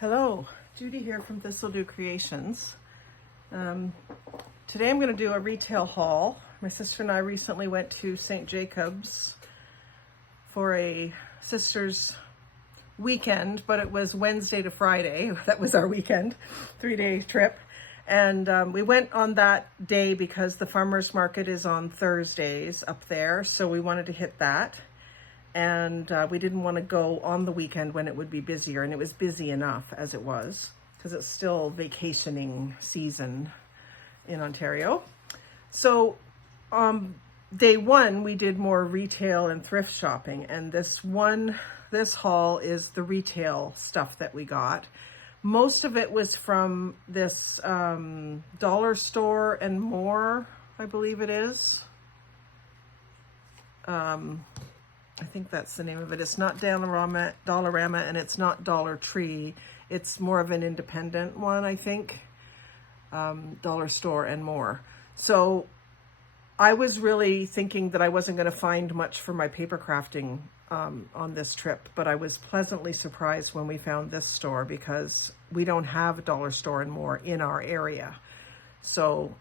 Hello, Judy here from Thistledew Creations. Today I'm going to do a retail haul. My sister and I recently went to St. Jacobs for a sister's weekend, but it was Wednesday to Friday. That was our weekend, 3-day trip. And we went on that day because the farmer's market is on Thursdays up there, so we wanted to hit that. And we didn't want to go on the weekend when it would be busier, and it was busy enough as it was because it's still vacationing season in Ontario. So day one we did more retail and thrift shopping, and this haul is the retail stuff that we got. Most of it was from this dollar store and more, I believe it is. I think that's the name of it. It's not Dollarama, and it's not Dollar Tree. It's more of an independent one, I think. Dollar Store and More. So I was really thinking that I wasn't going to find much for my paper crafting on this trip, but I was pleasantly surprised when we found this store because we don't have a Dollar Store and More in our area. So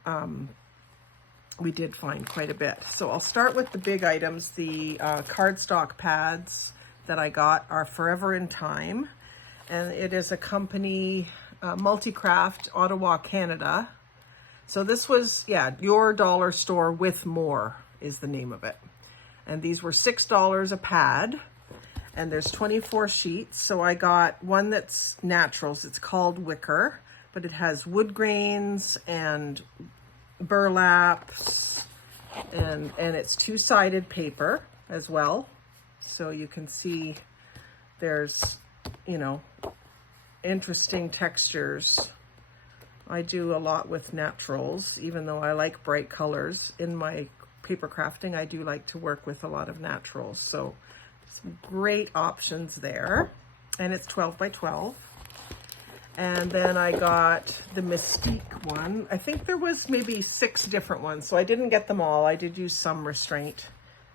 we did find quite a bit. So I'll start with the big items. The cardstock pads that I got are Forever in Time, and it is a company, Multicraft, Ottawa, Canada. So this was, Your Dollar Store with More is the name of it. And these were $6 a pad, and there's 24 sheets. So I got one that's naturals. It's called Wicker, but it has wood grains and burlaps, and it's two-sided paper as well, so you can see there's interesting textures. I do a lot with naturals, even though I like bright colors. In my paper crafting, I do like to work with a lot of naturals, so some great options there. And it's 12 by 12. And then I got the Mystique one. I think there was maybe 6 different ones, so I didn't get them all. I did use some restraint.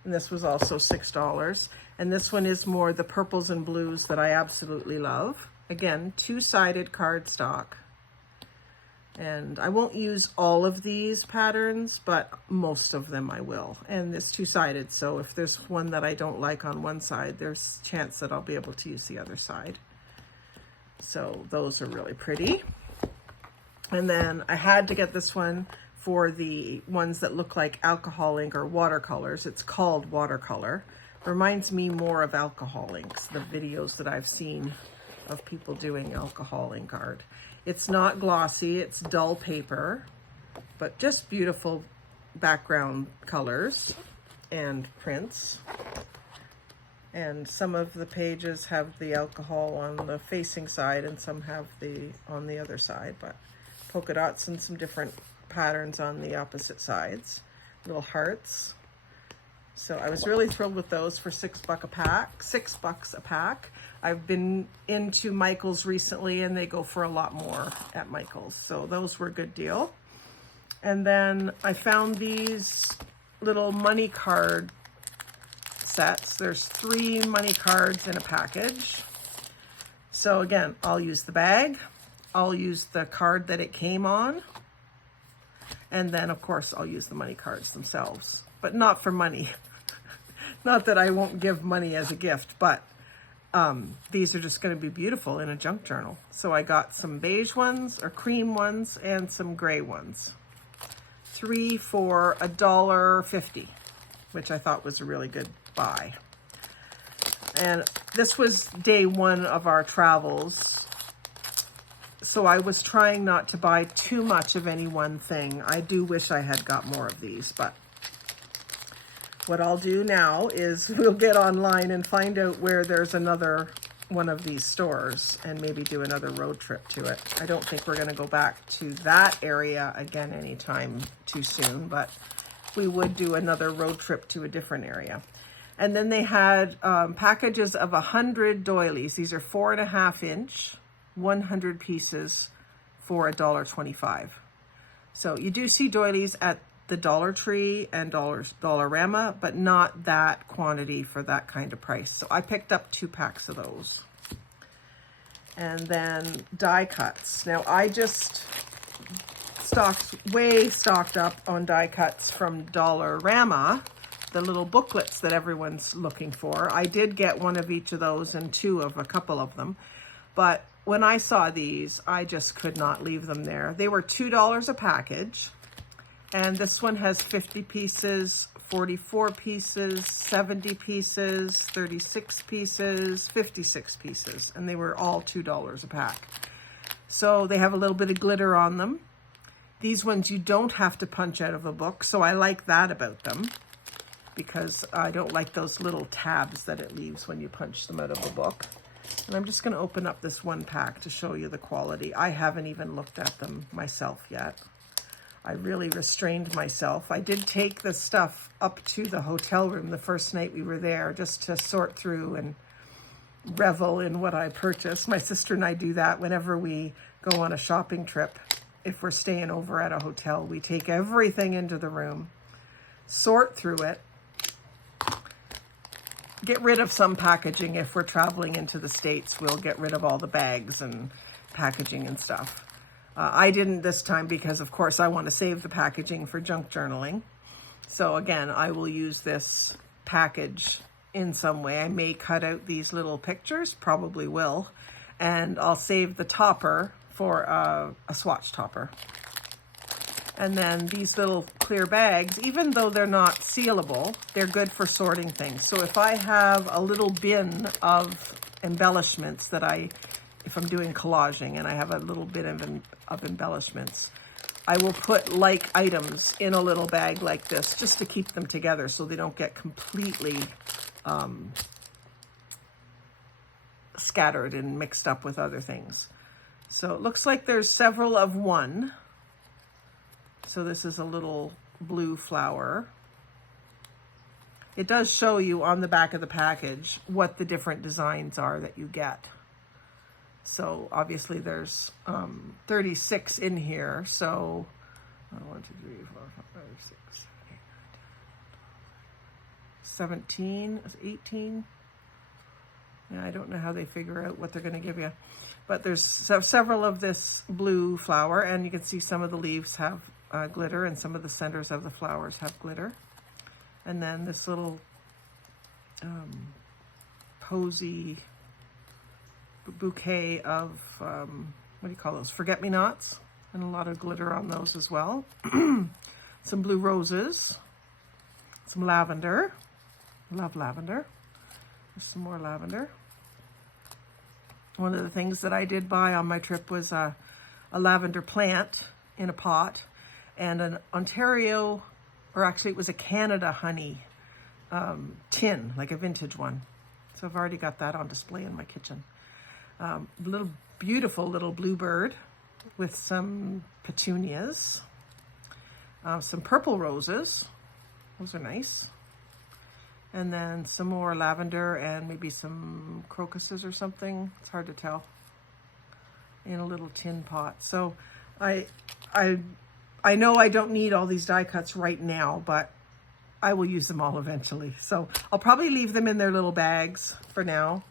And this was also $6. And this one is more the purples and blues that I absolutely love. Again, two-sided cardstock. And I won't use all of these patterns, but most of them I will. And it's two-sided, so if there's one that I don't like on one side, there's a chance that I'll be able to use the other side. So those are really pretty. And then I had to get this one for the ones that look like alcohol ink or watercolors. It's called watercolor. Reminds me more of alcohol inks, the videos that I've seen of people doing alcohol ink art. It's not glossy, it's dull paper, but just beautiful background colors and prints. And some of the pages have the alcohol on the facing side and some have the on the other side, but polka dots and some different patterns on the opposite sides. Little hearts. So I was really thrilled with those for $6 a pack. $6 a pack. I've been into Michael's recently and they go for a lot more at Michael's. So those were a good deal. And then I found these little money card sets. There's 3 money cards in a package. So again, I'll use the bag, I'll use the card that it came on, and then of course I'll use the money cards themselves, but not for money. Not that I won't give money as a gift, but these are just going to be beautiful in a junk journal. So I got some beige ones or cream ones and some gray ones. 3 for $1.50, which I thought was a really good buy. And this was day one of our travels, so I was trying not to buy too much of any one thing. I do wish I had got more of these, but what I'll do now is we'll get online and find out where there's another one of these stores and maybe do another road trip to it. I don't think we're going to go back to that area again anytime too soon, but we would do another road trip to a different area. And then they had packages of 100 doilies. These are 4.5 inch, 100 pieces for $1.25. So you do see doilies at the Dollar Tree and Dollarama, but not that quantity for that kind of price. So I picked up 2 packs of those. And then die cuts. Now I just stocked up on die cuts from Dollarama, the little booklets that everyone's looking for. I did get one of each of those and two of a couple of them. But when I saw these, I just could not leave them there. They were $2 a package. And this one has 50 pieces, 44 pieces, 70 pieces, 36 pieces, 56 pieces. And they were all $2 a pack. So they have a little bit of glitter on them. These ones you don't have to punch out of a book. So I like that about them, because I don't like those little tabs that it leaves when you punch them out of a book. And I'm just going to open up this one pack to show you the quality. I haven't even looked at them myself yet. I really restrained myself. I did take the stuff up to the hotel room the first night we were there just to sort through and revel in what I purchased. My sister and I do that whenever we go on a shopping trip. If we're staying over at a hotel, we take everything into the room, sort through it, get rid of some packaging. If we're traveling into the States, we'll get rid of all the bags and packaging and stuff. I didn't this time because, of course, I want to save the packaging for junk journaling. So again, I will use this package in some way. I may cut out these little pictures, probably will, and I'll save the topper for a swatch topper. And then these little clear bags, even though they're not sealable, they're good for sorting things. So if I have a little bin of embellishments that if I'm doing collaging and I have a little bit of embellishments, I will put like items in a little bag like this just to keep them together so they don't get completely scattered and mixed up with other things. So it looks like there's several of one. So this is a little blue flower. It does show you on the back of the package what the different designs are that you get. So obviously there's 36 in here. So 1, 2, 3, 4, 5, 6, 7, 17, 18. Yeah, I don't know how they figure out what they're going to give you. But there's several of this blue flower, and you can see some of the leaves have glitter, and some of the centers of the flowers have glitter. And then this little posy bouquet of, what do you call those, forget-me-nots, and a lot of glitter on those as well. Some blue roses, some lavender. Love lavender. There's some more lavender. One of the things that I did buy on my trip was a lavender plant in a pot, and an Ontario, or actually it was a Canada honey tin, like a vintage one. So I've already got that on display in my kitchen. Beautiful little bluebird with some petunias, some purple roses. Those are nice. And then some more lavender and maybe some crocuses or something. It's hard to tell. In a little tin pot. So I know I don't need all these die cuts right now, but I will use them all eventually. So I'll probably leave them in their little bags for now.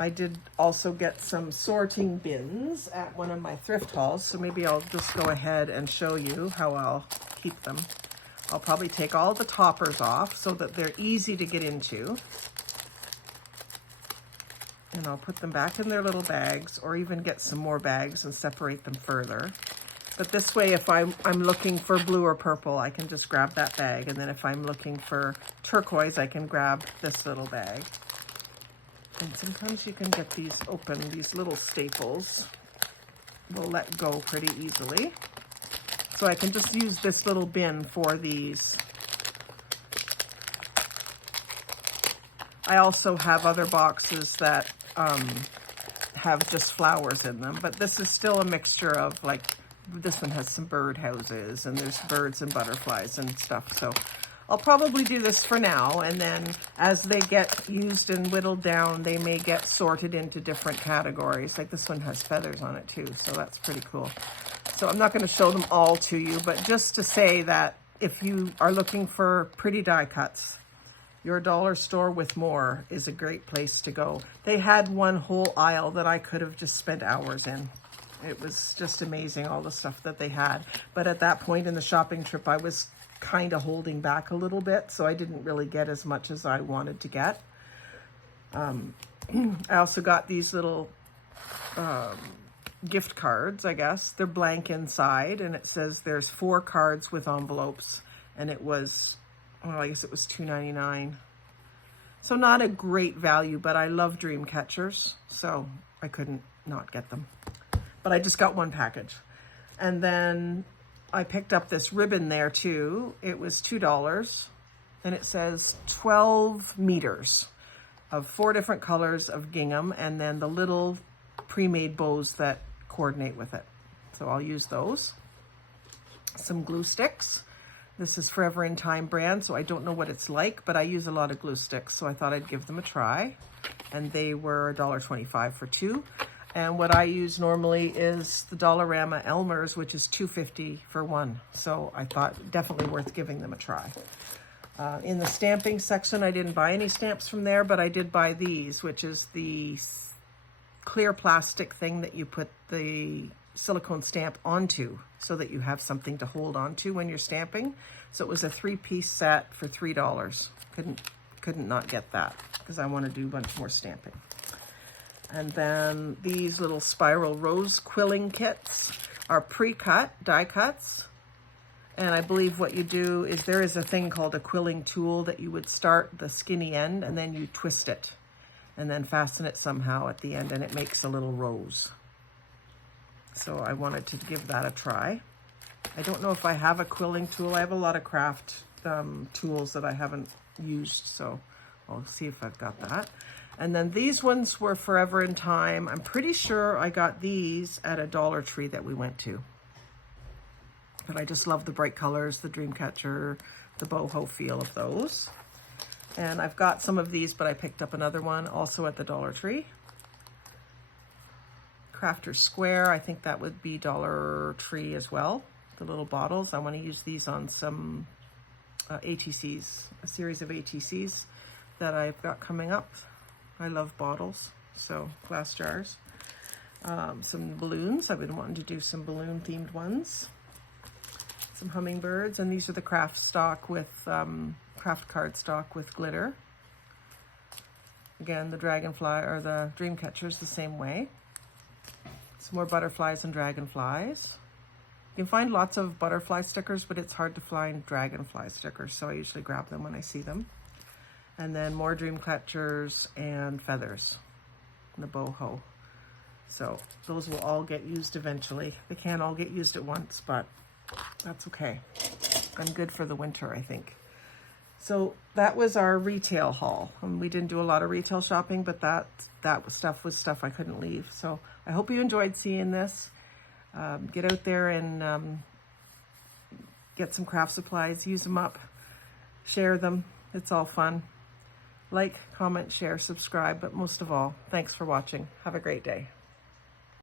I did also get some sorting bins at one of my thrift hauls. So maybe I'll just go ahead and show you how I'll keep them. I'll probably take all the toppers off so that they're easy to get into. And I'll put them back in their little bags, or even get some more bags and separate them further. But this way, if I'm looking for blue or purple, I can just grab that bag. And then if I'm looking for turquoise, I can grab this little bag. And sometimes you can get these open, these little staples will let go pretty easily. So I can just use this little bin for these. I also have other boxes that have just flowers in them, but this is still a mixture of, like, this one has some bird houses, and there's birds and butterflies and stuff. So I'll probably do this for now, and then as they get used and whittled down, they may get sorted into different categories. Like this one has feathers on it too, so that's pretty cool. So I'm not going to show them all to you, but just to say that if you are looking for pretty die cuts, your dollar store with more is a great place to go. They had one whole aisle that I could have just spent hours in. It was just amazing, all the stuff that they had. But at that point in the shopping trip, I was kind of holding back a little bit, so I didn't really get as much as I wanted to get. I also got these little gift cards, I guess. They're blank inside, and it says there's 4 cards with envelopes, and it was, well, I guess it was $2.99. So not a great value, but I love dream catchers, so I couldn't not get them. But I just got one package. And then I picked up this ribbon there too. It was $2, and it says 12 meters of 4 different colors of gingham, and then the little pre-made bows that coordinate with it. So I'll use those. Some glue sticks. This is Forever in Time brand, so I don't know what it's like, but I use a lot of glue sticks, so I thought I'd give them a try. And they were $1.25 for 2. And what I use normally is the Dollarama Elmer's, which is $2.50 for 1. So I thought definitely worth giving them a try. In the stamping section, I didn't buy any stamps from there, but I did buy these, which is the clear plastic thing that you put the silicone stamp onto so that you have something to hold onto when you're stamping. So it was a 3-piece set for $3. Couldn't not get that because I want to do a bunch more stamping. And then these little spiral rose quilling kits are pre-cut die cuts. And I believe what you do is there is a thing called a quilling tool that you would start the skinny end and then you twist it and then fasten it somehow at the end, and it makes a little rose. So I wanted to give that a try. I don't know if I have a quilling tool. I have a lot of craft tools that I haven't used, so I'll see if I've got that. And then these ones were Forever in Time. I'm pretty sure I got these at a Dollar Tree that we went to. But I just love the bright colors, the Dreamcatcher, the boho feel of those. And I've got some of these, but I picked up another one also at the Dollar Tree. Crafter Square, I think that would be Dollar Tree as well. The little bottles. I want to use these on some ATCs, a series of ATCs that I've got coming up. I love bottles, so glass jars. Some balloons. I've been wanting to do some balloon themed ones. Some hummingbirds, and these are the craft stock with craft card stock with glitter. Again, the dragonfly or the dream catchers the same way. Some more butterflies and dragonflies. You can find lots of butterfly stickers, but it's hard to find dragonfly stickers, so I usually grab them when I see them. And then more dream catchers and feathers, and the boho. So those will all get used eventually. They can't all get used at once, but that's okay. I'm good for the winter, I think. So that was our retail haul. We didn't do a lot of retail shopping, but that stuff was stuff I couldn't leave. So I hope you enjoyed seeing this. Get out there and get some craft supplies, use them up, share them. It's all fun. Like, comment, share, subscribe, but most of all, thanks for watching. Have a great day.